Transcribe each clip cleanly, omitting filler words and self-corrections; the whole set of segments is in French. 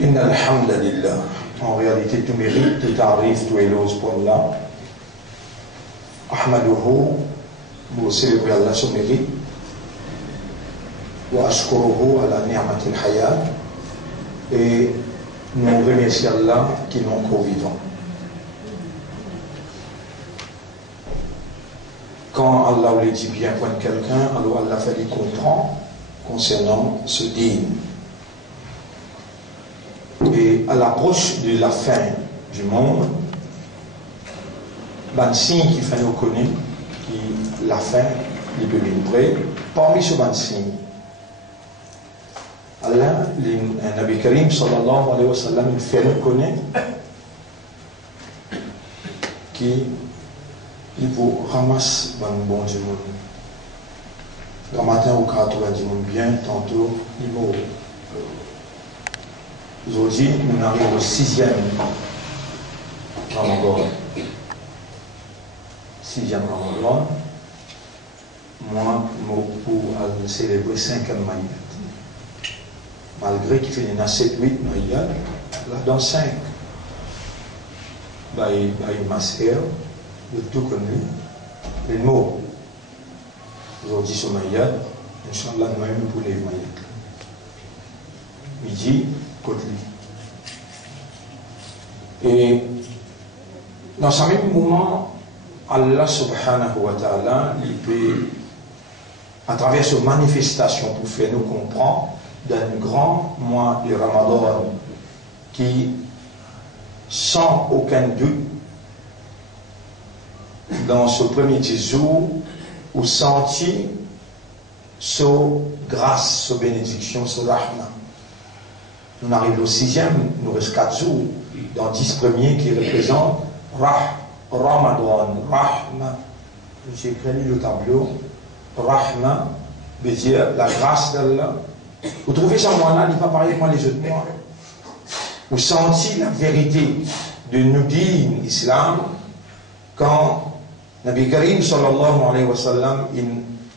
Inna alhamdulillah. En réalité, tout mérite, tout arrive, tout éloge pour Allah. Ahmaduhu, vous célébrez Allah son mérite. Wa ashkuruhu ala ni'mat al-hayat. Et nous remercions Allah qui nous encore vivants. Quand Allah voulait dire bien point de quelqu'un, alors Allah fallait comprendre concernant ce dîme. Et à l'approche de la fin du monde, un signe qui fait nous connaître, qui la fin, il peut venir parmi ce ban signe, Allah, un Nabi Karim sallallahu alayhi wa sallam, il fait nous connaître qui il vous ramasse dans le bon du monde. Dans le matin, au 80 du monde bien, tantôt, il mort. Aujourd'hui, nous arrivons au 6e Ramadan. 6e Ramadan. Moi, pour célébrer 5e Maïat. Malgré qu'il fait une 7-8 Maïat, là, dans 5. Il m'a de tout connu, les mots. Aujourd'hui, sur Maïat, Inch'Allah, même pour les Maïat. Midi, côté. Et dans ce même moment, Allah subhanahu wa ta'ala, il peut, à travers cette manifestation, pour faire nous comprendre d'un grand mois de Ramadan qui, sans aucun doute, dans ce premier jour, où senti ce grâce, ce bénédiction, ce rahma. Nous arrivons au 6e, nous reste 4 jours, dans 10 premiers qui représentent Ramadan, Rahma. J'ai écrit le tableau, Rahma, veut dire la grâce d'Allah. Vous trouvez ça, moi-là, il n'est pas pareil avec moi les autres mois. Vous sentez la vérité de nous dire l'islam quand Nabi Karim sallallahu alayhi wa sallam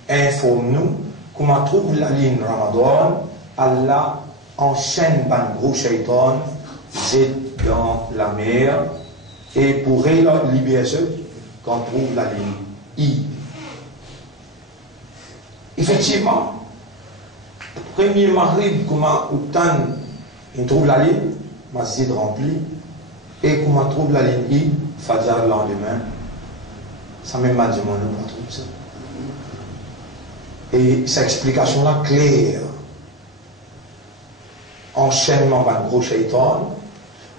informe nous comment trouve la ligne Ramadan, Allah enchaîne un gros shaitan dans la mer et pour libérer ceux qu'on trouve la ligne I. Effectivement, premier maghrib, comment il trouve la ligne, masjid rempli, et comment trouve la ligne I, Fajr le lendemain. Ça même mal du monde, on va trouver ça. Et cette explication-là claire. Enchaînement d'un gros shaitan,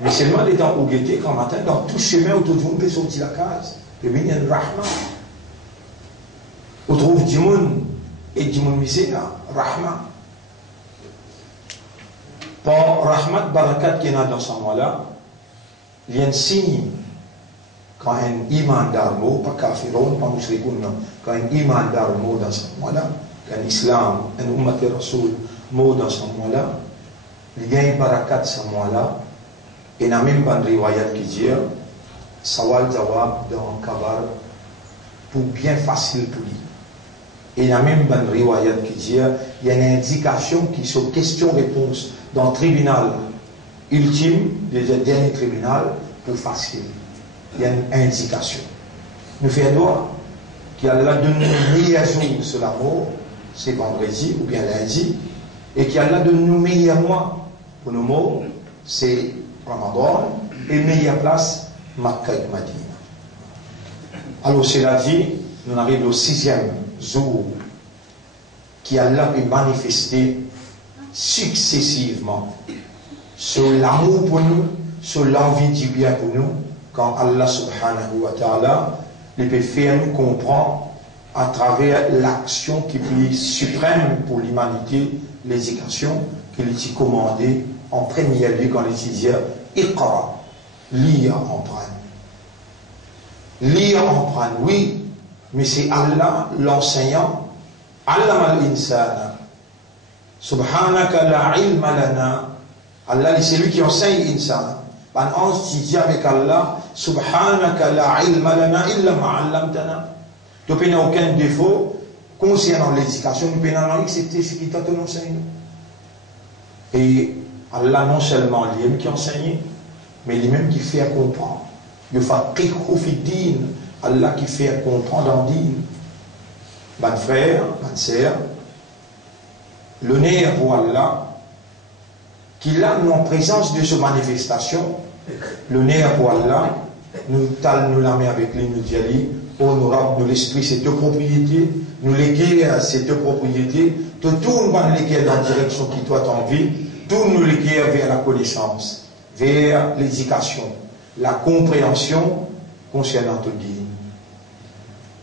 mais seulement les temps où guetter quand matin, dans tout chemin autour du monde, peut sortir la case. Et puis il y a une rahma. On trouve du monde et du monde misé, rahma. Par rahmat barakat qui est dans ce moment-là, il y a un signe. Quand un iman d'armo, pas kafiron, pas mushrikoun, non. Quand un iman d'armo dans ce moment-là, qu'un islam, un ummat rasoul, mot dans ce moment-là, il y a un barakat ce moment-là, et il y a même pas de riwayat qui dit, sawal jawab dans kabar, pour bien facile pour lui. Et il y a même pas de riwayat qui dit, il y a une indication qui sont question-réponse dans le tribunal ultime, le dernier tribunal, pour facile. Il y a une indication. Nous faisons droit qu'il y a là de nous meilleurs jours sur la mort, c'est vendredi ou bien lundi, et qu'il y a là de nous meilleurs mois pour nos morts, c'est Ramadan, et meilleure place, Makkah et Madina. Alors cela dit, nous arrivons au 6e jour qui a là pu manifester successivement sur l'amour pour nous, sur l'envie du bien pour nous, quand Allah subhanahu wa ta'ala peut faire nous comprendre à travers l'action qui est suprême pour l'humanité, l'éducation, qu'il est commandé en premier lieu quand il dit Iqra, lire, apprendre. Lire, apprendre, oui, mais c'est Allah l'enseignant. Allah al-insana. Subhanaka la ilma lana. Allah, c'est lui qui enseigne l'insan. Ben, on se dit avec Allah, Subhanaka la ilma lana illa ma'allamtana. Tu n'as aucun défaut concernant l'éducation, tu n'as rien excepté ce qui t'a enseigné. Et Allah non seulement lui qui enseigne, mais lui-même qui fait comprendre. Yufaqihu fi din, Allah qui fait comprendre en din. Ban frère, ban sœur, l'honneur pour Allah, qu'il a en présence de cette manifestation, l'honneur pour Allah, nous la met avec lui, nous dit, honorable de l'esprit, ces deux propriétés, nous léguer à ces deux propriétés, tout nous va léguer dans la direction qui doit en vie, tout nous léguer vers la connaissance, vers l'éducation, la compréhension concernant tout dîme.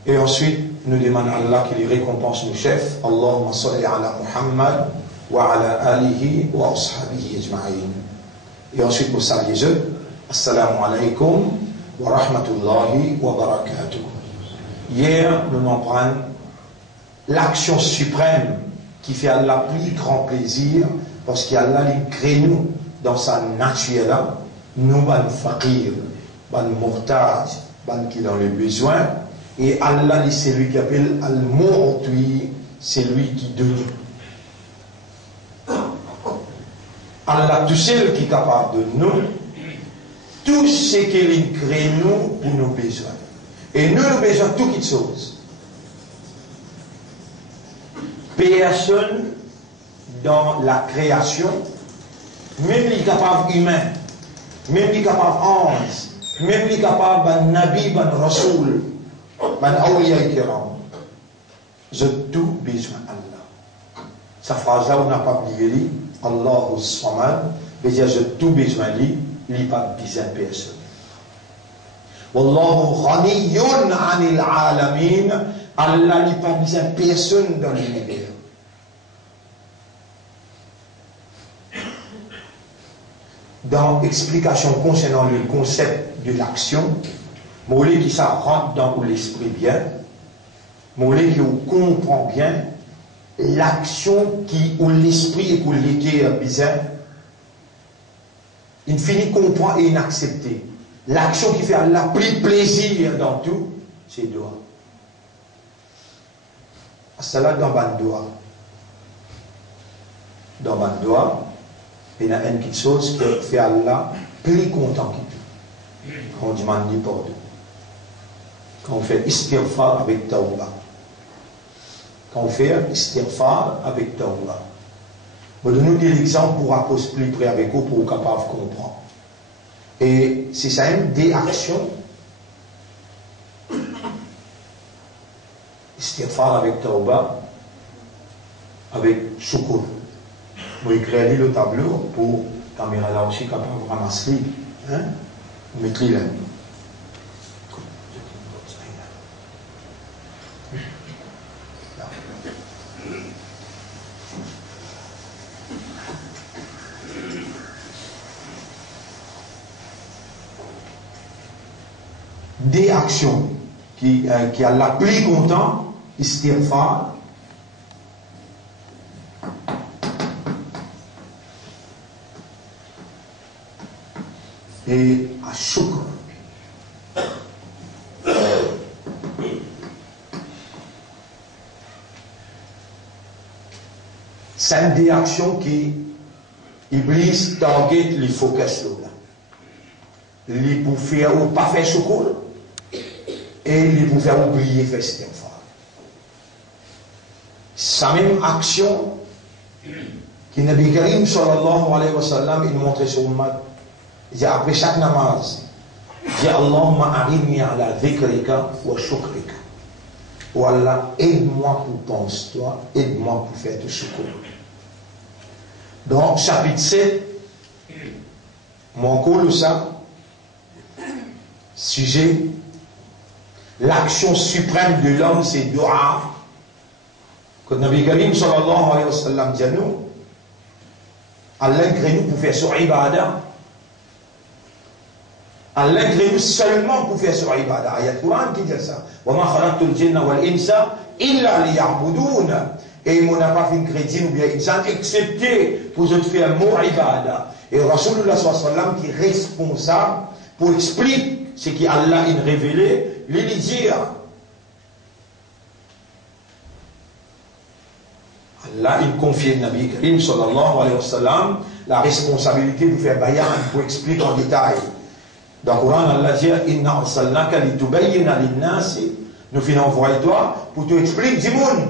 Et ensuite, nous demandons à Allah qu'il récompense nos chefs. Allahumma salli ala Muhammad wa ala alihi wa ashabihi ajma'in. Et ensuite, nous saluons eux. Assalamu alaikum wa rahmatullahi wa barakatuh. Hier, nous en prenons l'action suprême qui fait Allah plus grand plaisir parce qu'Allah crée nous dans sa nature là, nous ban fakir, ban mortage, ban qui dans le besoin. Et Allah, c'est lui qui appelle Al-Mu'ti, c'est lui qui donne. Allah, tout seul qui est capable de nous, tout ce qu'il crée nous pour nos besoins. Et nous, nous besoin de toutes choses. Personne dans la création, même les capables humains, même les capables anges, même les capables de Nabi, de Rasoul, man awliya kiram, j'ai tout besoin d'Allah. Sa phrase là, on n'a pas oublié, Allahu Samad, veut dire j'ai tout besoin de lui, il n'y a pas besoin de personne. Wallahu ghaniyun anil alamin, Allah n'a pas besoin de personne dans l'univers. Dans l'explication concernant le concept de l'action, Moulé qui ça rentre dans l'esprit bien, Moulé qui comprend bien l'action qui ou l'esprit et ou l'équerre bizarre, il finit comprendre et accepter. L'action qui fait Allah plus plaisir dans tout, c'est doigt. Cela dans Bandoa. Dans Bandoa, il y a une petite chose qui fait Allah plus content qu'il tout. Quand on demande n'importe où. Quand on fait istighfar avec tawba. Quand on fait istighfar avec tawba. Je vais donner l'exemple pour approcher plus près avec vous, pour vous capable de comprendre. Et c'est ça même des actions. Istighfar avec tawba, avec shukr. Je vais écrire le tableau pour la caméra là aussi capable de ramasser. Hein? Mettez là. Des actions qui a la plus content, istighfar, et à shukr. C'est des actions qui Iblis target les focus là. Les pour faire ou pas faire shukr. Et il vous faire oublier faire istighfar. Sa même action qui Nabi Karim sallallahu alayhi wa sallam il montrait sur Ummah. Il dit après chaque namaz, il dit Allahumma arini ala dhikrika wa shukrika. Oh Allah, aide-moi pour penser toi, aide-moi pour faire tout shukr. Donc chapitre 7, mon cours ça, sujet. L'action suprême de l'homme, c'est dua. Quand Nabi Karim sallallahu alayhi wa sallam dit à nous, Allah crée nous pour faire sur ibadah. Allah crée nous seulement pour faire sur ibadah. Il y a le Coran qui dit ça. Wa ma khalaqtul jinna wal insa illa liya'budun. Et on n'a pas fait une crédit ou bien insan excepté pour se faire un mot ibadah. Et Rasulullah sallallahu alayhi wa sallam qui est responsable pour expliquer ce qu'Allah a révélé. Les dire Allah il confie Nabi Karim sallallahu alayhi wa sallam la responsabilité de faire bayan pour expliquer en détail. Dans le Coran, Allah dit Inna arsalnaka litubayyina lin-nasi, nous finons envoyer toi pour te expliquer du monde.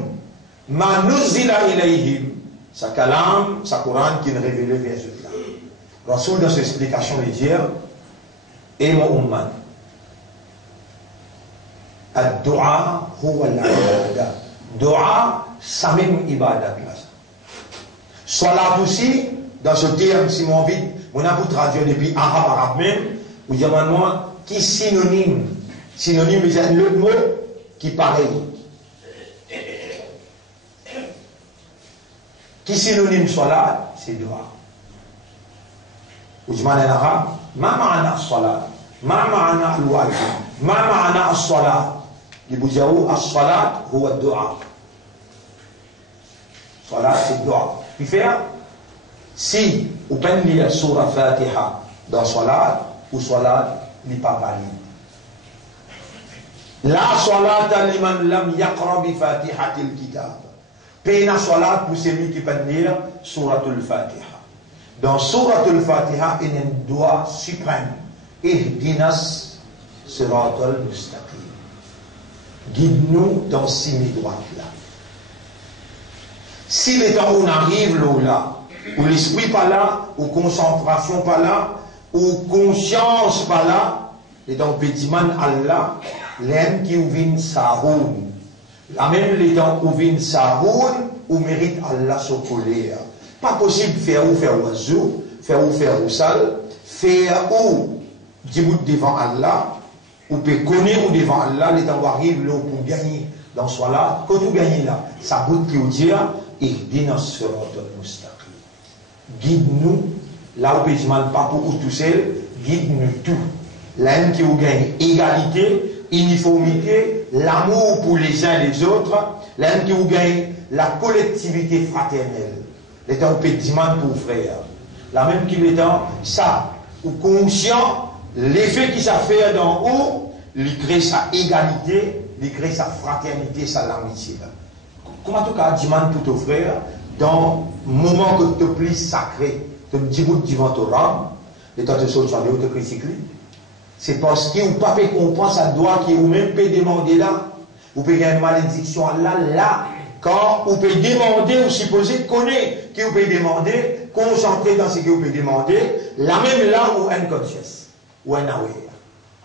Ma nuzila ilayhim, sa kalam, sa Coran qui nous révèle vers ceux-là. Rasoul dans cette explication il dit et mon umman ad-du'a huwa al-ibada. Dua, ça même ibadat là. Salat aussi, dans ce terme, si mon envie, on a pour traduire depuis arabe même, ou dire maintenant, qui synonyme. Synonyme, c'est l'autre mot qui pareil. Qui synonyme salat, c'est dua. Ou dire en arabe, ma ma'ana salat, ma ma'ana al-wajib, ma ma'ana as-salat. Il vous dit, as-salat, huwa dua. Salat, c'est dua. Puis faire, si vous pouvez lire surah Fatiha dans salat, ou salat n'est pas valide. La salata liman lam yaqra bi fatihatil kitab. Pena salat pour celui qui peut lire suratul Fatiha. Dans suratul Fatiha, il y a une dua suprême. Ihdinas siratal mustaqim. Guide-nous dans ces droites-là. Si les temps où on arrive là, où l'esprit pas là, où concentration pas là, où conscience pas là, les temps pétiman Allah, l'aime qui ouvre sahoun. La même les temps où vient sahoun, où mérite Allah se coller. Pas possible faire oiseau, faire sale, faire ou dimout devant Allah, ou peut connaître ou devant Allah, les temps arrive là pour gagner dans ce là, quand vous gagnez là, ça bout qui vous dit, Ihdina siratal mustaqim. Guide-nous, là où peut pas pour vous tout seul, guide-nous tout. L'un qui vous gagne égalité, uniformité, l'amour pour les uns et les autres, l'un qui vous gagne la collectivité fraternelle. Les temps où peut pour frère. La même qui les temps, ça, ou conscient, l'effet qui ça fait d'en haut, il crée sa égalité, il crée sa fraternité, sa l'amitié. Comment tu as dit pour ton frère, dans le moment que tu te plies sacré, tu me dis devant Torah, et tu te sautes sur le te critiques. C'est parce que vous pas fait comprendre ça doit que vous même peut demander là, vous pouvez avoir une malédiction là, quand vous pouvez demander, vous supposez connaître que vous pouvez demander, concentrer dans ce que vous pouvez demander, la même là où une conscience, ou un aware.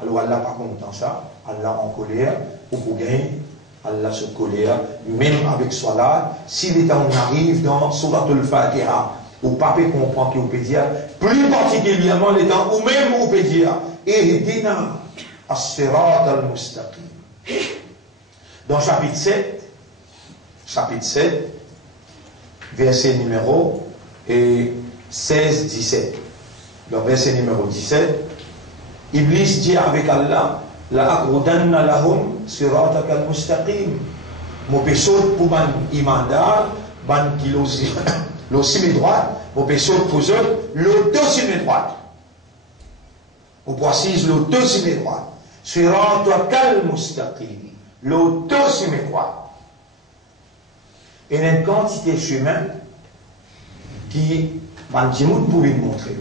Alors Allah pas content ça, Allah en colère, ou pour gagner, Allah se colère, même avec salat, si les temps on arrive dans Suratul Fatiha, ou pas comprend que vous pouvez dire, plus particulièrement les temps, ou même vous pouvez dire, Ihdina as-sirat al-mustaqim. Dans chapitre 7, verset numéro 16-17. Dans verset numéro 17, Iblis dit avec Allah, la aqrudanna lahum siratak al-mustaqim. Mon péché pour ban imandar, ban qui l'osime droite, mon péché pour eux, l'autosime droite. On précise l'autosime droite. Siratak al-mustaqim. L'autosime droite. Et il y a une quantité de chemin qui, ban Djimout pouvait montrer.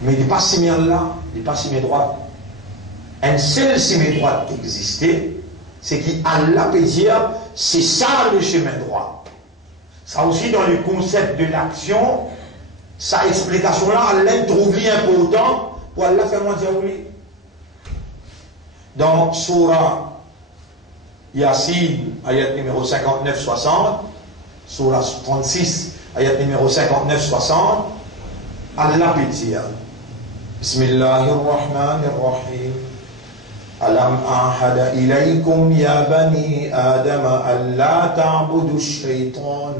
Mais il n'est pas si bien là, il n'est pas si bien droit. Un seul chemin droit existait, c'est qu'Allah peut dire, c'est ça le chemin droit. Ça aussi dans le concept de l'action, sa explication-là, Allah trouve important pour Allah faire moi dire oui. Dans Surah Yasin, ayat numéro 59-60, Surah 36, ayat numéro 59-60, Allah peut dire, Bismillahirrahmanirrahim. Alam ahada ilaykum ya bani Adam alla ta'budu shaitan.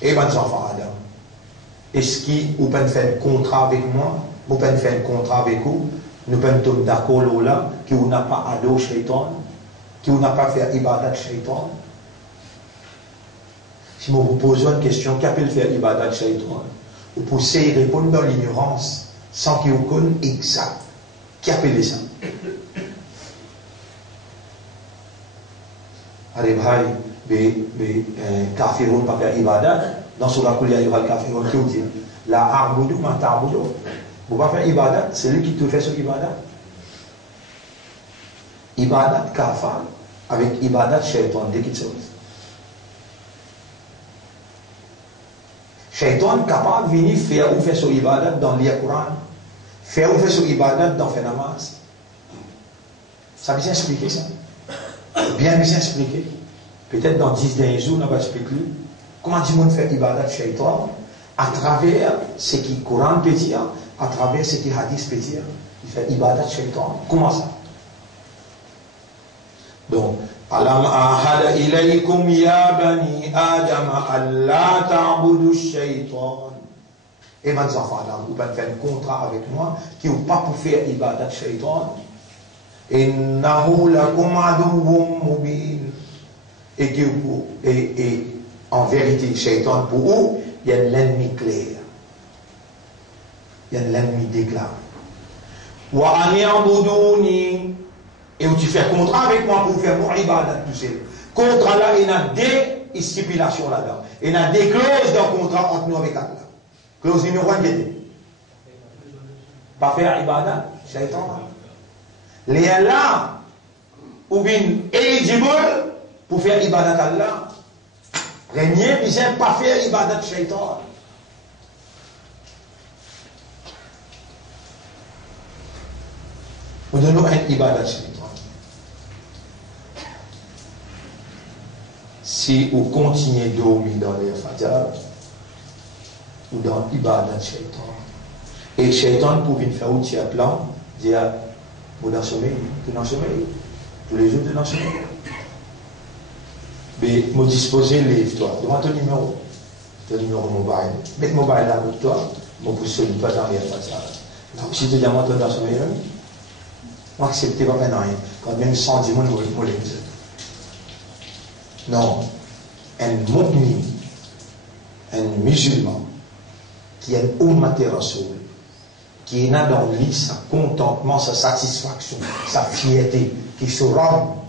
Et mes enfants Adam, est-ce que vous pouvez faire un contrat avec moi? Vous pouvez faire un contrat avec vous? Nous pouvons tomber d'accord là, que vous n'avez pas adoré shaitan, que vous n'avez pas fait ibadat shaitan. Si je vous pose une question, qu'appelle faire ibadat shaitan? Vous pouvez répondre dans l'ignorance, sans que vous connaissiez exact. Qui appelle ça? Allez, kafirun pas faire ibadat, Dans Surah Qul ya ayyuhal kafirun, qui dit la a'budu ma ta'budu. Vous ne pouvez pas faire ibadat, c'est lui qui te fait ce ibadat. Ibadat kafar avec ibadat shaitan, dès qu'il se chose. Shaitan capable de venir faire ou faire ce ibadat dans le Coran, faire ou faire ce ibadat dans le namaz. Ça bien expliqué ça. Bien expliqué. Peut-être dans 10 derniers jours, on va expliquer comment dit monde fait ibadat shaitan à travers ce qui Coran peut dire, à travers ce qui hadith peut dire. Il fait ibadat shaitan. Comment ça? Donc, alam ahada ilaykum ya bani adam alla ta'budu shaitan. Et mes enfants, vous pouvez faire un contrat avec moi qui n'est pas pour faire ibadat shaitan. Innahu lakum aduwwum mubin. Et en vérité, shaitan pour vous, il y a l'ennemi clair. Il y a l'ennemi déclaré. Wa ani'buduni. Et où tu fais contrat avec moi pour faire mon ibadat tout seul. Contrat là, il y a des stipulations là-dedans. Il y a des clauses dans le contrat entre nous avec Allah. Clause numéro 1, pas faire ibadat, shaitan. Les là, ou bien éligible pour faire ibadat Allah. Régner, mais c'est pas faire ibadat shaitan. Nous donnons un ibadat shaitan. Si vous continuez de dormir dans les fajar ou dans l'ibadat shaitan, et shaitan pour venir faire un plan, dire vous dans sommeil, tu dans sommeil, tous les jours tu dans sommeil. Mais me disposer livre-toi, demande ton numéro mobile, mets le mobile là pour toi, je pousse pas dans les fajar. Là aussi tu dis moi tu dans sommeil, moi accepter pas rien, quand même 110 000 mots. Non, un mu'min, un musulman, qui est un ummat rasoul, qui est dans lui sa contentement, sa satisfaction, sa fierté, qui se rend,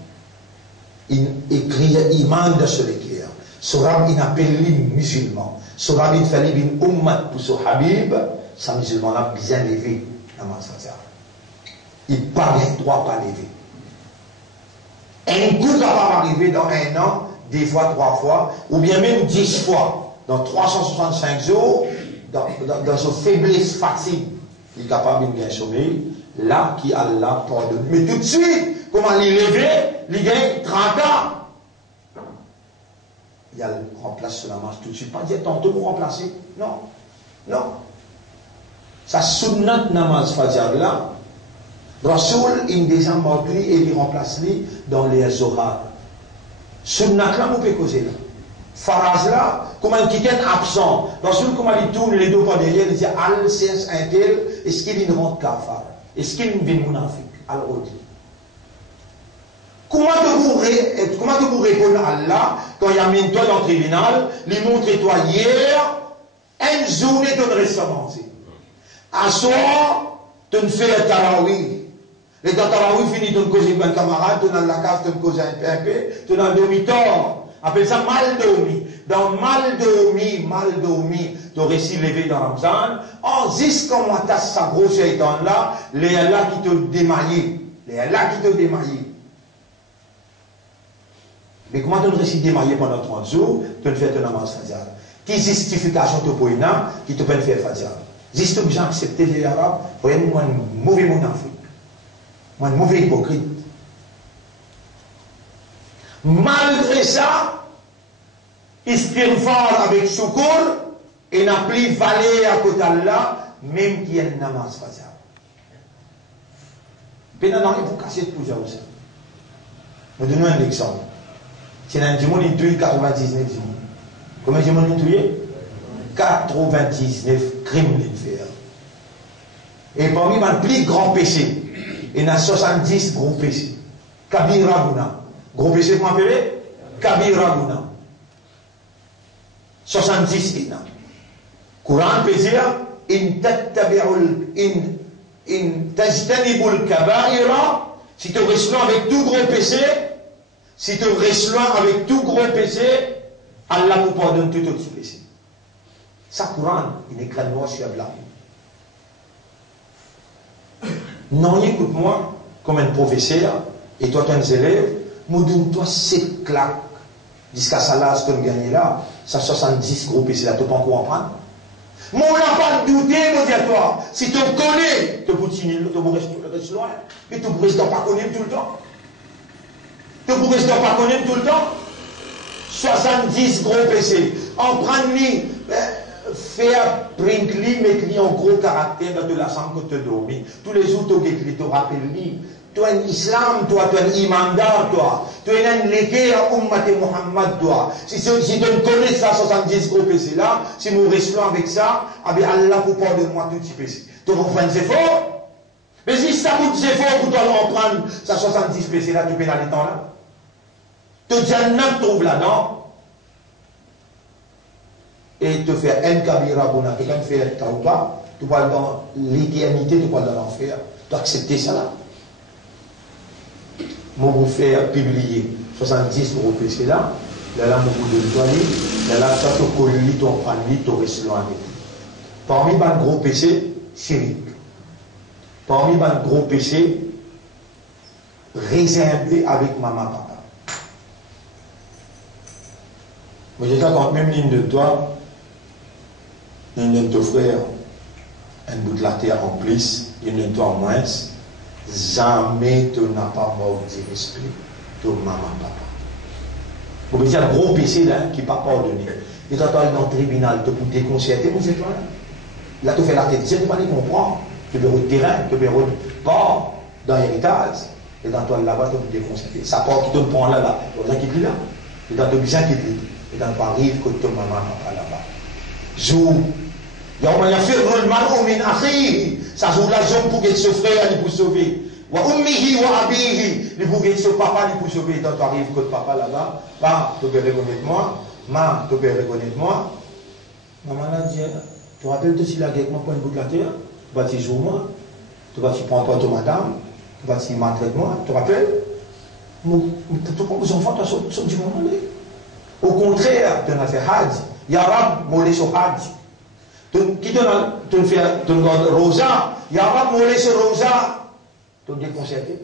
il écrit iman de ce l'écrire, se rend, il appelle lui musulman, se rend, il fait lui un ummat pour ce habib, sa musulman là bien levé, il parle droit pas levé. Un coup va arriver dans un an, des fois 3 fois, ou bien même 10 fois, dans 365 jours, dans sa faiblesse fatigue, il est capable de gagner sommeil, là qui Allah pardonne. Mais tout de suite, comment il lever, il gagne 30 ans. Il remplace la marche tout de suite. Pas dire tantôt pour remplacer. Non. Non. Sa sunnat namaz fajr là, Rasoul, il désembarque et il remplace lui dans les Zohar. Sunnat là, on peut causer là. Faraz là, comment il est absent. Rasoul, comment il tourne les deux pas derrière, il dit Al c'est un tel, est-ce qu'il ne rentre kafar? Est-ce qu'il ne vient mounafik? Alors, comment tu vous répondre à Allah quand il y a mis toi dans le tribunal, il montre toi hier, une journée de restaurant. À soir, tu ne fais le tarawih. Les tarawih finit, tu ne causes pas un camarade, tu n'as la cave, tu ne causes un peu, tu n'as un dormitoire. Appelle ça mal dormi. Dans mal dormi, tu aurais si levé dans Ramzan. En jusqu'à moi, tu as sa grosse étang là, les là qui te démaillent. Mais comment tu ne réussis démailler pendant 30 jours, tu ne fais ton namaz fajr? Qui justification tu peux qui te peut faire fajr? Juste que j'ai accepté les Arabes, voyez-moi un mauvais monafrique. Un mauvais hypocrite. Malgré ça, istighfar avec soukour, et n'a plus valé à côté d'Allah, même qui est namaz fajr. Maintenant, il faut casser tout ça aussi. Je donne un exemple. Si un dimanche, il tue 99 dimanches. Combien de dimanches il tue? 99 crimes de faire. Et parmi les plus grands péchés, il y a 70 gros péchés. Kabira Guna. Gros péché, comment appeler? Kabira Guna. 70 il y a. Courant peut dire, in tajtanibul kabaira, si tu restes loin avec tout gros péché, Allah vous pardonne tout autre péché. Ça Coran, il écrit noir sur blanc. Non, écoute-moi, comme un professeur, et toi, tu es un élève, me donne-toi 7 claques. Jusqu'à ça là, ce qu'on gagne là, ça 70 gros PC là, tu peux encore en prendre. Mon n'a pas douté, mon dire toi, si tu connais, tu peux rester loin, mais tu peux rester pas connaître tout le temps. Tu peux rester pas connaître tout le temps. 70 gros PC. En prendre-les, faire print-les, mettre-les en gros caractère de la chambre que tu dormis. Tous les jours, tu te rappelles-les. Toi, un islam, toi, tu es un imandar, toi. Tu es un légué à Ummat Muhammad, toi. Si tu connais ça, 70 gros PC là, si nous restons avec ça, Allah vous pardonne-moi tout petit PC. Tu comprends ces efforts? Mais si ça coûte des efforts pour toi en prendre ça 70 PC là, tu peux aller dans là. Tu dis un trouve là-dedans. Et te faire un kabira bona, tu vas faire tauba, tu vas dans l'éternité, tu vas dans l'enfer. Tu accepter ça là. Moi, vous faire publier 70 gros PC là, là, vous de nettoyer, là, ça te colle, tu en prends, tu restes loin avec. Parmi les gros PC, chirik. Parmi les gros PC, réservé avec maman, papa. Mais je t'accorde même l'une de toi, une de ton frère, un bout de la terre en plus, une de toi en moins. Jamais tu n'as pas mort du respect de maman, papa. Vous voyez, un gros PC là qui n'est pas pardonné. Et quand tu es dans le tribunal, tu peux déconcerter, vous êtes là. Là, tu fais la tête, tu ne peux pas les comprendre. Tu peux le terrain, tu peux le pas dans l'héritage. Et dans toi là-bas, tu peux déconcerter. Ça part qui te prend là-bas. Tu qui est là. Et dans ton besoin qui est là. Et dans toi arrive que ton maman, papa là-bas. Joue. Il y a un fait le mal au min akhihi. Ça joue la zone pour que ce frère il pour sauver. Wa ummihi wa abihi. Il pour que ce papa il pour sauver. Dans tu arrives que papa là-bas. Bah, tu peux reconnaître moi. Ma, tu peux reconnaître moi. Maman a dit, tu rappelles de si la guerre moi pour une bout de la terre. Tu vas t'y jouer moi. Tu vas t'y prendre toi ton madame. Tu vas t'y maltraiter moi. Tu te rappelles? Tu prends vos enfants, tu as du moment là. Au contraire, tu as fait Hajj. Ya Rab, molé sur Hajj. Qui te fait rosa, ya Rab, molé sur rosa. Tu te déconcerté.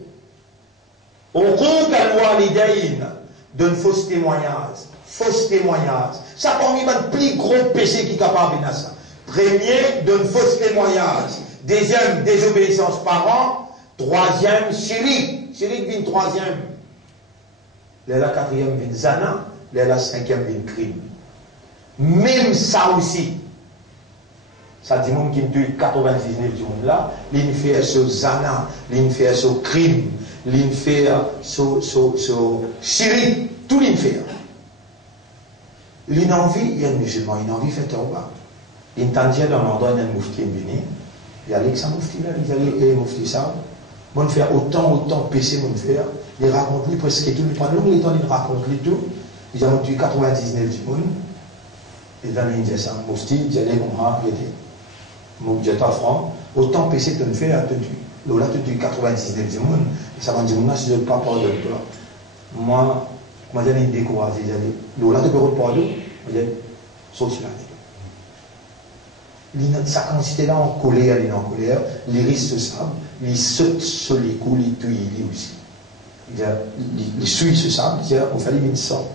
Au compte à l'oualidaïn d'un faux témoignage. Faux témoignage. Ça parmi les plus gros péchés qui est capable de faire ça. Premier, d'un faux témoignage. Deuxième, désobéissance parents. Troisième, chirik. Chirik vient troisième. La quatrième vient zana. La cinquième vient crime. Même ça aussi. Ça dit monde qui me tue 99 du monde là. L'une fait ce zana. L'une fait ce crime. L'une fait ce chirik. Tout l'une fait. L'une envie, il y a un musulman, il a envie de faire tauba. Il tendait dans l'endroit où il y a un moufti venu. Il y a l'ex moufti là, il y a les moufti ça. Mon faire autant péché, mon faire. Il raconte presque tout. Il prend le temps, il raconte tout. Il a tué 99 du monde. Et dans l'Indien, ça, moufti, il y a les mouvements, il y a des mouvements francs. Autant péché que tu fais, là, tu tues 99 du monde. Et ça va dire, moi, si je ne pas peur de toi. Moi, j'ai une découragée. Là, tu peux reprendre. Sauf sur la ça consistait là en colère, les risques se savent, les sautent sur les coups, les tuilles, les aussi. Les suies se savent, il fallait une sorte.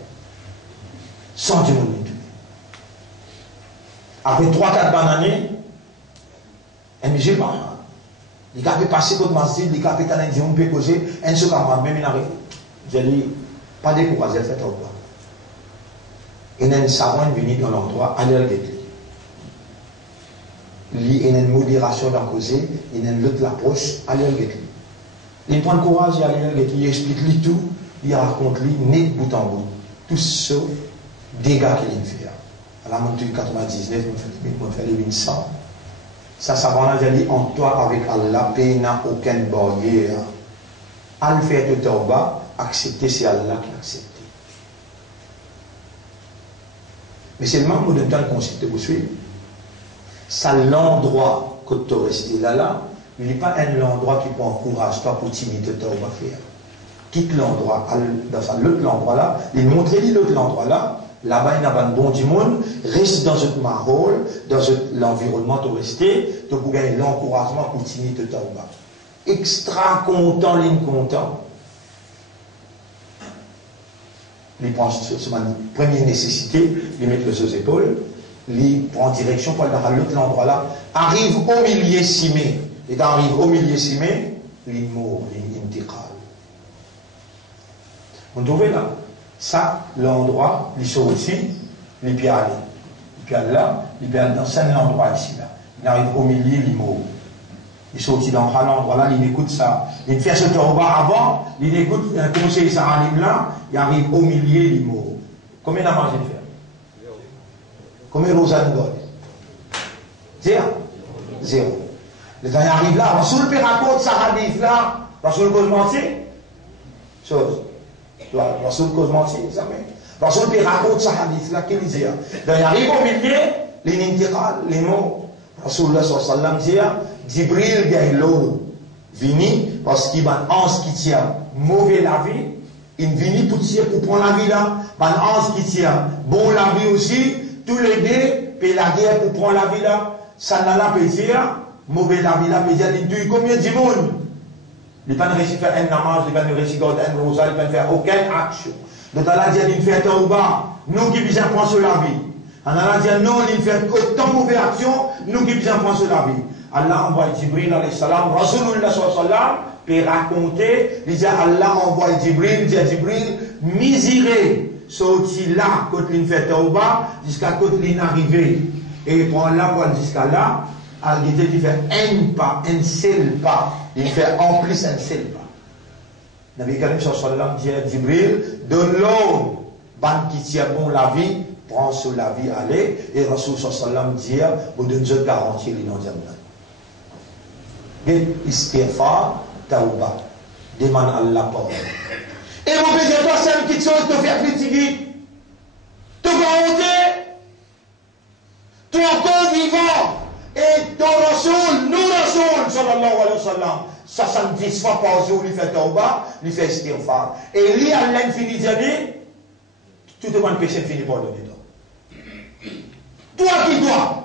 Sans du monde. Après 3-4 bananes, un musulman, il a pu passer contre masjid, il a pu canadier, il peut causer, un seul camarade, même il arrive. J'ai dit, pas découragé, faites au revoir. Il y a un savant venu dans l'endroit, aller le guetter. Il y a une modération dans le causé, il y a une autre approche, aller le guetter. Il prend le courage, il aller le guetter, il explique tout, il raconte net bout en bout. Tout ce dégâts qu'il fait. Alors, mon 99, mon fait les 100. Ça va dire en toi avec Allah, paix n'a aucune barrière. Al faire tout en bas, accepter, c'est Allah qui accepte. Mais c'est le membre de temps concept de vous suivre. Ça, l'endroit que tu es resté là, il n'est pas un endroit qui peut encourager toi pour t'imiter de faire. Quitte l'endroit, dans l'autre endroit là, il montre l'autre endroit là, Là-bas, il y a un bon du monde, reste dans votre marole, dans l'environnement où rester, tu peux gagner l'encouragement pour continuer de tauba. Extra content, ligne content. Il prend sa première nécessité, il met le aux épaules, il prend direction pour aller dans l'autre endroit là, arrive au milieu simé, et quand arrive au milieu simé, il mort, il intiqal. On trouve là, ça, l'endroit, il sort aussi, il peut aller. Il peut aller là, il peut aller dans un endroit ici là. Il arrive au milieu, il mort. Il sortit dans l'endroit là, il écoute ça. Il fait ce tauba avant, il écoute un conseil, ça arrive là, il arrive au milieu, il mort. Combien d'amants il fait? Combien de rosanes God? Zéro. Le temps il arrive là, Rasoul peut raconter ça hadith là, Rasoul cause mentir? Chose. Rasoul cause mentir, ça mais. Rasoul peut raconter ça hadith là, qu'il dit. Donc il arrive au milieu, les nintiqal, les mots. Rasoul sallallahu alayhi wa sallam dit, Jibril gagne l'eau, vini, parce qu'il y a un ange qui tient mauvais la vie, il vient pour tirer pour prendre la vie là, un ange qui tient bon la vie aussi, tous les deux, puis la guerre pour prendre la vie là, ça n'a pas dire, mauvais la vie là, peut dire, il combien de monde? Il ne peut pas réussir à faire un namaz, il ne peut pas réussir à faire un rosa, il ne peut pas faire aucune action. Donc Allah dit, il fait un bas, nous qui besoin prendre sur la vie. Allah dit, non, il fait autant de mauvaises actions, nous qui besoin prendre sur la vie. Allah envoie Jibril alayhi salam, Rasulullah sallallahu alayhi wa sallam, puis raconter, il dit Allah envoie Jibril, il dit Jibril, miséré, sorti là, quand il fait tauba, jusqu'à quand il est arrivé. Et prend la voile jusqu'à là, il fait un pas, un seul pas, il fait en plus un seul pas. Nabi Karim sallallahu alayhi wa sallam dit Jibril, donne l'homme, ban qui tient bon la vie, prend sur la vie, allez, et Rasul sallallahu alayhi wa sallam dit, vous donnez une garantie, il est dans Jannah. Istighfar, tauba, demande Allah pardon. Et vous besoin pas cette petite chose de faire critiquer. Tu vas monter, tu es encore vivant, et ton Rasoul, nous Rasoul, sallallahu alayhi wa sallam, 70 fois par jour, il fait tauba, il fait istighfar. Et lui, à l'infini, dit, tout le monde péché finit par donner toi. Toi qui dois.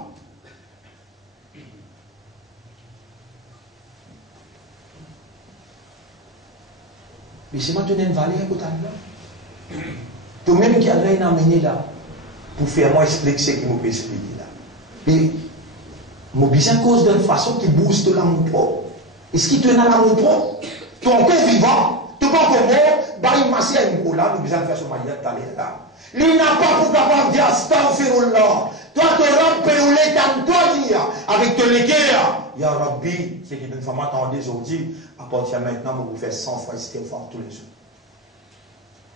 Mais c'est maintenant une valeur pour toi. Toi-même qui as amené là, pour faire moi expliquer ce qui m'a expliqué là. Et je besoin cause d'une façon qui booste l'amour propre. Est-ce qu'il te donne l'amour propre? Tu es encore vivant, tu es pas encore mort, bah il m'a dit à une là, nous besoin faire ce maillot là. Il n'a pas pour capable de dire astaghfirullah. Toi, tu rampes ou les avec te léguer. Ya Rabbi, c'est qui une femme attendait aujourd'hui, à partir de maintenant, vous faites 100 fois istighfar tous les jours.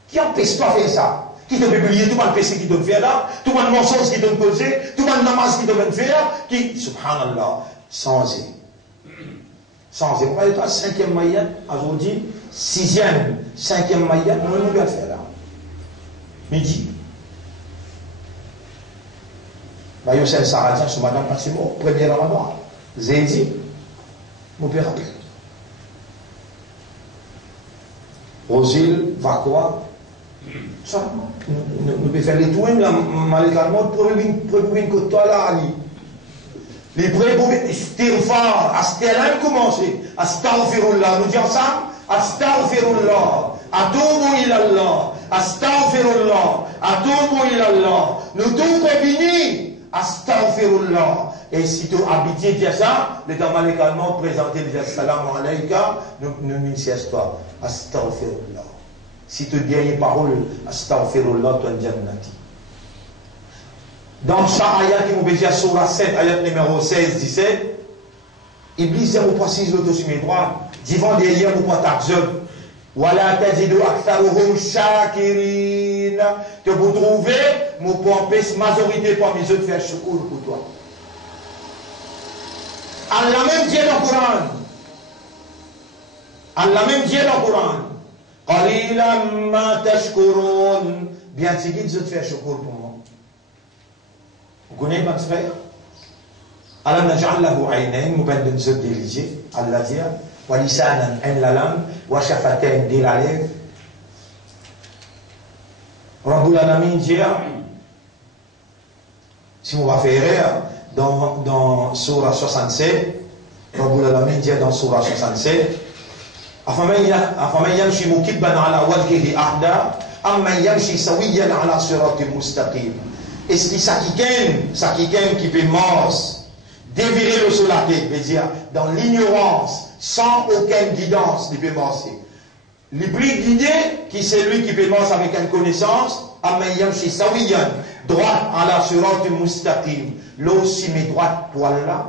Qui empêche toi de faire ça? Qui te publier tout le péché qui te fait là, tout le mensonge qui te causer, tout le namaz qui te faire, qui, subhanallah, sans Sans et. Pourquoi toi, 5e maillet, aujourd'hui, 6e, 5e maillet, nous allons bien faire là. Midi. Bah, yo c'est Saradien sur Madame Passimo, premier Ramadan. Zédi, mon père rappelle. Rosil, Vacoa, ça, nous pouvons faire les tours, là, malheureusement, pour une côte toi là, Ali. Les prêts pour istighfar, astaghfirullah, commencer. Astaghfirullah, nous disons ensemble, astaghfirullah, atubu ilallah, astaghfirullah, atubu ilallah. Nous tous prévenus. Astaghfirullah. Et si tu habites dire ça, le temps malécalement présenter les salam alayka, nous n'insieste pas. Astaghfirullah. Si tu dis une parole, astaghfirullah, tu es jannati. Dans chaque ayat qui nous dit sur la 7, ayat numéro 16, 17, Iblis vous précise l'autre sur mes droits, divant derrière vous pas t'accepter. Voilà, tajidu aktharuhum shakirin. Que vous trouvez, mon empêcher majorité parmi eux de faire choukour pour toi. Allah même dit dans le Coran. Allah même dit dans le Coran. Qalilan ma tashkurun. Bien seguide, je te fais choukour pour moi. Vous connaissez ma frère? Allah naj'al lahu aynayn, mubadden se diriger. Allah dit. ولسانا ان la langue وشفتين دي la lèvre رب العالمين dit Si on va faire erreur, dans Surah 67, Rabbul Alamin dit dans Surah 67, أفمن يمشي مكبا على وجهه أهدى أم من يمشي سويا على صراط مستقيم. Est-ce que ça qui peut mors, dévirer le sur la tête, veut dire dans l'ignorance, sans aucune guidance, il peut morcer. Le plus guidé, qui c'est lui qui peut morcer avec une connaissance, أم من يمشي سويا droite على صراط مستقيم. Là aussi mes droites pour Allah.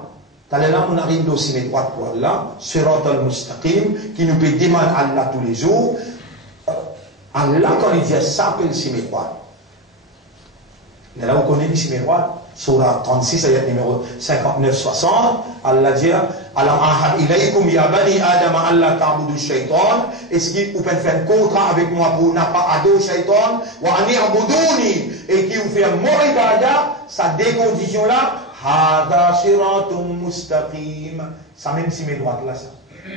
Là, on arrive aussi mes droites pour Allah, Sirat al-Mustaqim, qui nous peut demander Allah tous les jours. Allah, quand il dit ça, appelle si mes droites. Mais là, on connaît ici mes droites. Surah 36, ayat numéro 59-60, Allah dit Alam ahad ilaykum ya bani Adam Allah ta'budu shaitan. Est-ce qu'il vous peut faire un contrat avec moi pour ne pas adorer shaitan? Wa ani abuduni. Et qui vous fait mon ibadah, ça des conditions là. Hada siratum mustaqim. Ça même si mes droites là, ça.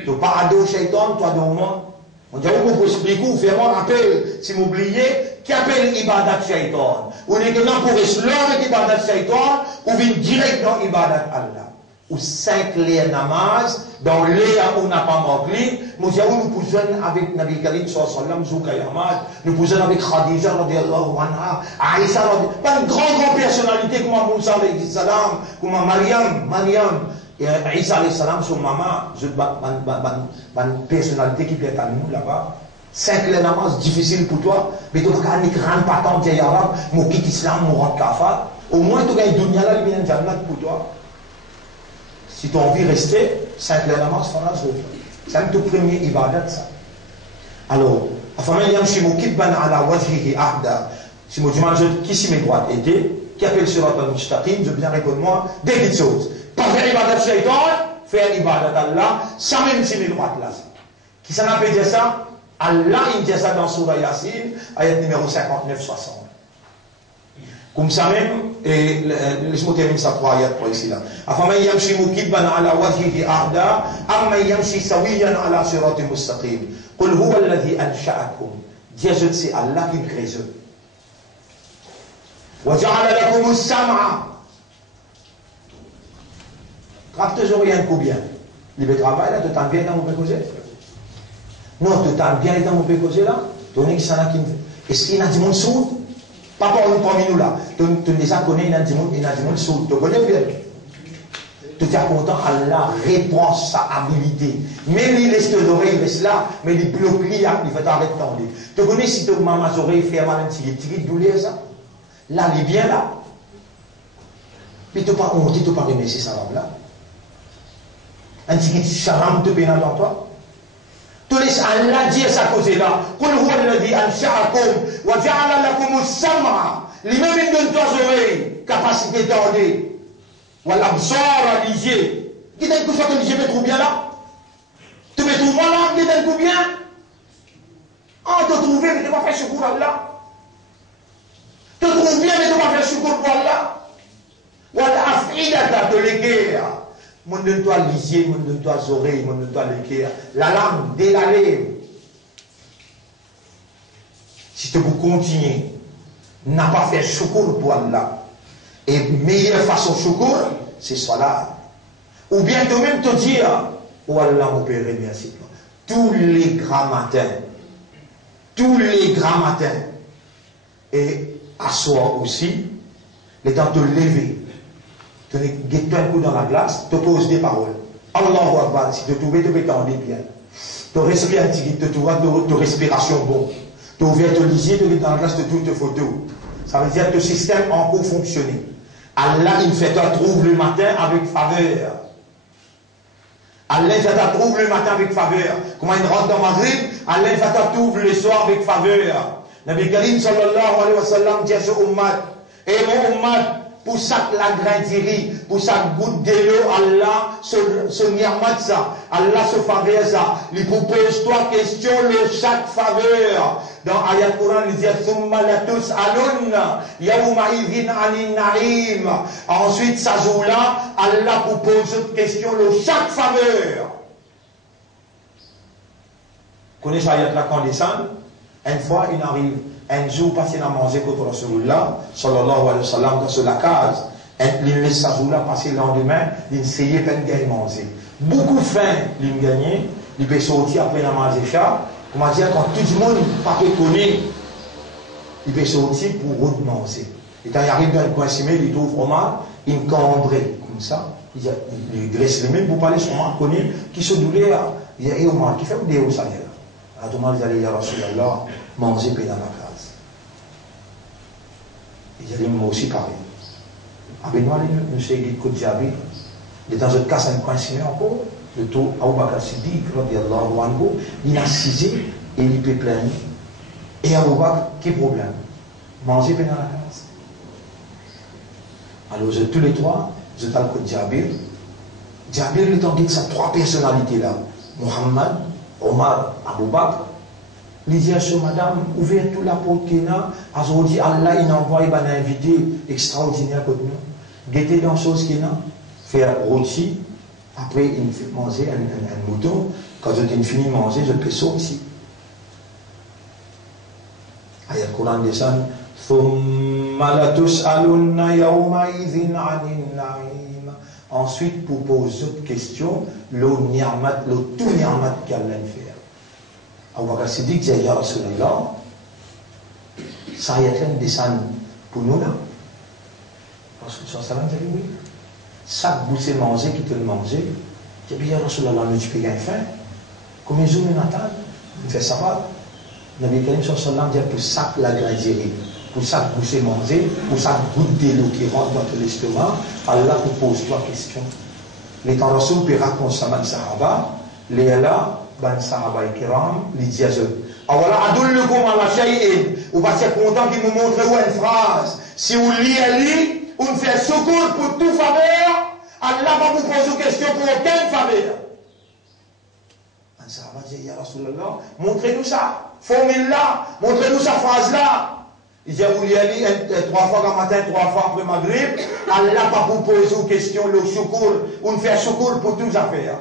Tu n'as pas adorer shaitan, toi de moi. On dit, on peut expliquer, vous faites un appel, si vous oubliez, qui appelle Ibadat Shaitan. Ou n'est que non pour rester avec Ibadat Shaitan, ou vient direct dans Ibadat Allah. Ou 5 les namaz, dans les où on n'a pas manqué, nous pouvons avec Nabi Karim sallam, Zoukayamad, nous pouvons avec Khadija radiallahu anha, Aïssa radiallahu anha, une grande personnalité comme Moussa alayhi salam, comme Mariam. Et Isa alayhi salam, son maman, une personnalité qui peut être à nous là-bas. 5 les namaz, difficile pour toi, mais tu as une grande patente vieille arabe, mon quitte islam, mon rentre kafar. Au moins, tu as une dunya là, il y a une jannat pour toi. Si tu as envie de rester, 5 les namaz, c'est un tout premier ibadat, ça. Alors, si je demande qui si mes droites étaient, qui appelle Surat al-Mustaqim, je viens répondre moi, des petites choses. Pas faire ibadat shaitan, faire ibadat Allah, ça même si mes droites là. Qui s'en appelle dire ça? Allah, il dit ça dans Surah Yasin, ayat numéro 59-60. Comme ça même, et laisse-moi terminer ça pour ayat pour ici là. أَفَمَنْ يَمْشِي مُكِبًّا عَلَى وَجْهِهِ أَهْدَى أَمَّنْ يَمْشِي سَوِيًّا عَلَى صِرَاطٍ مُسْتَقِيمٍ قُلْ هُوَ الَّذِي أَنشَأَكُمْ. Dieu, c'est Allah qui crée eux. وَجَعَلَ لَكُمُ السَّمْعَ. Trappe tes oreilles un coup bien. Le travail là, tu t'en viens dans mon pécosé? Non, tu t'en viens dans mon pécosé là? Tu n'es que ça là qui me fait. Est-ce qu'il y a du monde sourd? Pas pour nous parmi nous là. Tu déjà connais, il y a du monde sourd. Tu connais bien? Tu es content, Allah répond sa habilité. Même il laisse tes oreilles, il reste là, mais il bloque, il va t'arrêter tendre. Tu connais si ton maman oreille fait mal un petit douleur ça? Là, il est bien là. Mais tu n'as pas honte, tu n'as pas remercié ça là. Un petit charam te pénal dans toi. Tu laisses Allah dire sa cause là. Qul huwa alladhi ansha'akum wa ja'ala lakum as-sam'a. Les mêmes donne tes oreilles, capacité d'entendre. Wa l'absar à lisier. Qui t'a dit que ça te lisier me trouve bien là? Tu me trouves là, qui t'a dit bien? Ah, te trouver, mais tu vas faire secours à Allah. Te trouves bien, mais tu vas faire secours pour Allah. Wa l'af'idata de l'éguerre. Mon donne-toi lisier, mon donne-toi oreilles, mon donne-toi l'équerre. La langue, dès la lèvre. Si tu veux continuer, n'a pas fait secours pour Allah. Et meilleure façon de secours, c'est cela. Ou bien toi-même te dire, oh Allah, mon Père, merci. Tous les grands matins, et à soir aussi, le temps de te lever, tu guettes un coup dans la glace, tu poses des paroles. Allahu Akbar, si tu te trouves, tu peux t'en bien. Tu respires un petit, tu trouves de respiration bon. Tu ouvres ton lisier, tu mets dans la glace, tu trouves tes photos. Ça veut dire que le système a encore fonctionné. Allah, il fait un trouve le matin avec faveur. Allah, il fait un trouve le matin avec faveur. Comment il rentre dans Maghrib, Allah, il fait un trouve le soir avec faveur. Nabi Karim sallallahu alayhi wa sallam dit à ce ummat, et mon ummat, pour chaque lagrin d'iri, pour chaque goutte de l'eau, Allah se niamat ça, Allah se faveur ça. Il propose 3 questions, le chaque faveur. Dans Ayat Quran, il dit Thumma latus alun, yawma idhin anin na'im. Ensuite, ça joue là, Allah propose une question, le chaque faveur. Vous connaissez Ayat là quand descend? Une fois, il arrive. Un jour, passé à manger contre Rasulullah, sallallahu alayhi wa sallam, dans la case, Il laisse sa joue là passer le lendemain, il essayait de gagner manger. Beaucoup faim, il gagnait, il peut sortir après la manger ça. Comment dire, quand tout le monde pas connaît, il peut sortir pour manger. Et quand il arrive dans le coin cimé, il trouve Omar, il cambré comme ça. Il dresse les mains pour parler sur Omar, connaît, qui se doulait, il dit, Omar, qui fait des hauts salaires. Alors Omar, il dit, Ya Rasulallah, manger dans la case. Il dit, moi aussi pareil. Avec moi, monsieur Guy Kodjabi, il est dans un cas, un coin cimé encore, le taux Abu Bakr Siddiq, il a assisé et il peut plaindre. Et Abu Bakr, quel problème? Manger dans la case. Alors, tous les trois, je t'ai le Djabir. Djabir, il est en guide ces trois personnalités-là. Muhammad, Omar, Abu Bakr. Il dit à ce madame, ouvrez toute la porte qu'il y a. Aujourd'hui, Allah, il envoie un invité extraordinaire pour nous. Guettez dans chose qu'il y a. Faire rôti. Après, il fait manger un mouton. Quand je fini de manger, je peux sortir. Ayat le Coran descend. Ensuite, pour poser d'autres questions, le tout ni'mat qu'Allah fait. Abu Bakr Siddiq dit, Ya Rasulallah, ça y est, descend pour nous là. Parce que ça dit oui. Chaque bouchée manger qui te le manger, il dit, Ya Rasulallah, nous tu peux gagner faim. Combien de jours nous attendons? On fait ça pas. Nabi Karim sallallahu dit pour chaque la grandirie, pour chaque bouchée manger, pour chaque goutte d'eau qui rentre dans l'estomac, Allah te pose trois questions. Les temps Rasoul peut raconter ça dans Sahaba, les là, dans Sahaba et Kiram, les diazeux. Alors, adullukum ala shay'in, ou pas c'est content qu'il nous montre une phrase. Si vous lisez, on fait secours pour toute faveur, Allah va vous poser une question pour aucune faveur. Un Sahaba dit, Ya Rasulallah, montrez-nous ça. Formule-là, montrez-nous sa phrase-là. Il dit, vous y allez 3 fois le matin, 3 fois après Maghrib, Allah va vous poser une question, le secours, on fait secours pour toutes les affaires.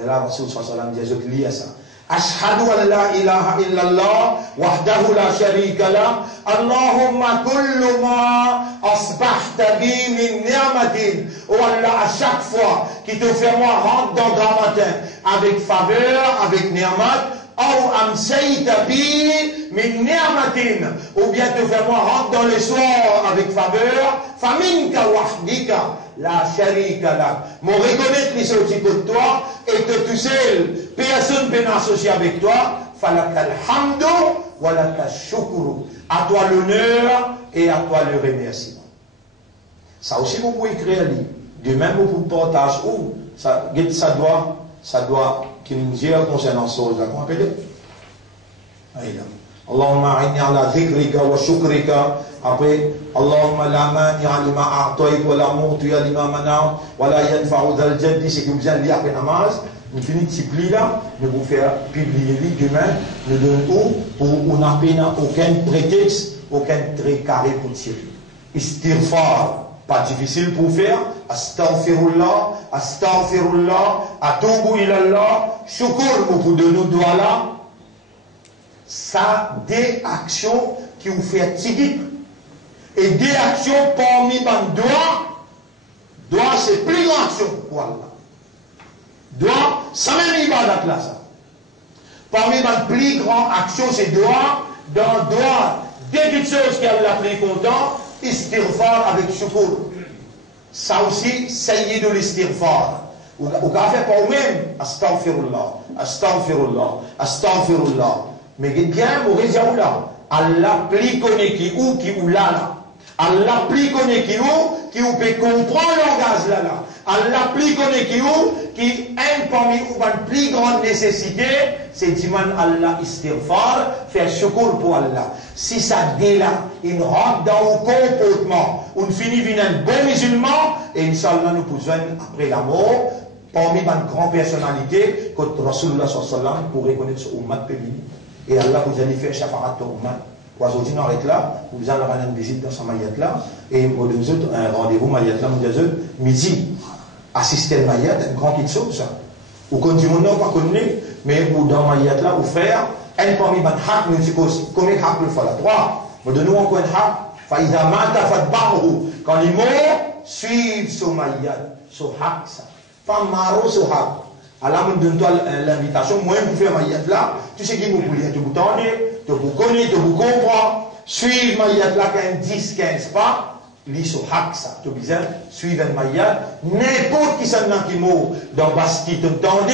Et là, Rasul sallallahu alayhi wa sallam dit, je lis ça. Ashhadu an la ilaha illallah, wahdahu la sharika la, Allahumma kullu ma asbahta bi min ni'matin. Oh Allah, à chaque fois qui te fait moi rentrer dans le matin, avec faveur, avec ni'mat, ou amsayta bi min ni'matin, ou bien te faire moi rentrer dans le soir avec faveur, faminka wahdika la sharika la. Mon reconnaître les sorties pour toi et que tout seul, personne ne peut associer avec toi, falakal hamdu wa lakal shukru. À toi l'honneur et à toi le remerciement. Ça aussi vous pouvez écrire de même vous partage où ça doit qu'il nous dise concernant ça, comment appeler? Allahumma a'inni ala dhikrika wa shukrika. Après, Allahumma la mani'a lima a'tayt wa la mu'tiya lima mana'at wa la yanfa'u dhal jaddi. C'est que vous allez lire après namaz. Nous finissons ce pli là, nous vous faire publier demain, nous donnons où on n'a aucun prétexte, aucun trait carré pour tirer. Istighfar, pas difficile pour faire. Astaghfirullah, astaghfirullah, atubu ilallah, shukur pour de nous doigts là. Ça, des actions qui vous font tigit. Et des actions parmi les doigts, c'est plus grande action pour Allah. Doigt, ça même ibadat là, ça. Parmi les plus grandes actions, c'est doigt, dans doigt, des petites choses qu'elle a pris content, istighfar avec shukur. Ça aussi, sayyid de l'istighfar. Ou qu'à faire pour vous-même, astaghfirullah, astaghfirullah, astaghfirullah. Mais bien, vous réservez là. Allah pli connaît qui ou là. Allah pli connaît qui ou peut comprendre le langage là. Allah pli connaît qui aime parmi ou une plus grande nécessité, c'est diman Allah istighfar, faire secours pour Allah. Si ça dit là, il rentre dans le comportement, on finit venir un bon musulman, et Inch'Allah nous pouvons après la mort, parmi les grandes personnalités, que Rasulullah sallallahu pour reconnaître ce ummat pays. Et Allah vous allez faire shafarat au ummat. Aujourd'hui, on arrête là, vous allez avoir une visite dans ce maillet là, et vous avez un rendez-vous maillet là, vous avez midi. Assister à Mayat, une grande petite chose, ça. Ou quand du monde n'a pas connu, mais ou dans Mayat là, ou faire, un parmi les hak, nous disons, combien de hak le faut là? 3. Vous donnez encore un hak, فإذا مات فاتبعه. Quand il meurt, suivre son maïyat, son haq, ça. Pas maro son haq. Alors, je donne l'invitation, moi, je fais maïyat là, tu sais qui vous voulez, tu vous tendez, tu vous connaissez, tu vous comprenez, suivre maïyat là, 10-15 pas, lis son haq, ça. Tu dis, suivre un maïyat, n'importe qui s'en a qui meurt dans Basti, tu entendez,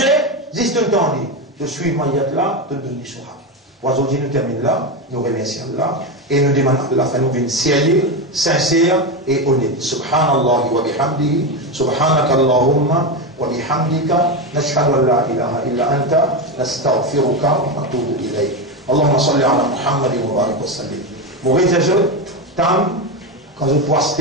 juste entendez, tu suis maïyat là, tu donnes son haq. Aujourd'hui, nous terminons là, nous remercions Allah et nous demandons à Allah nous venir sérieux, sincère et honnête. Subhanallah wa bihamdihi, subhanaka Allahumma wa bihamdika, nashhadu an la ilaha illa anta, nastaghfiruka wa natubu ilayk. Allahumma salli ala Muhammad wa barik wa sallim. Mon réseau, tam, quand je poste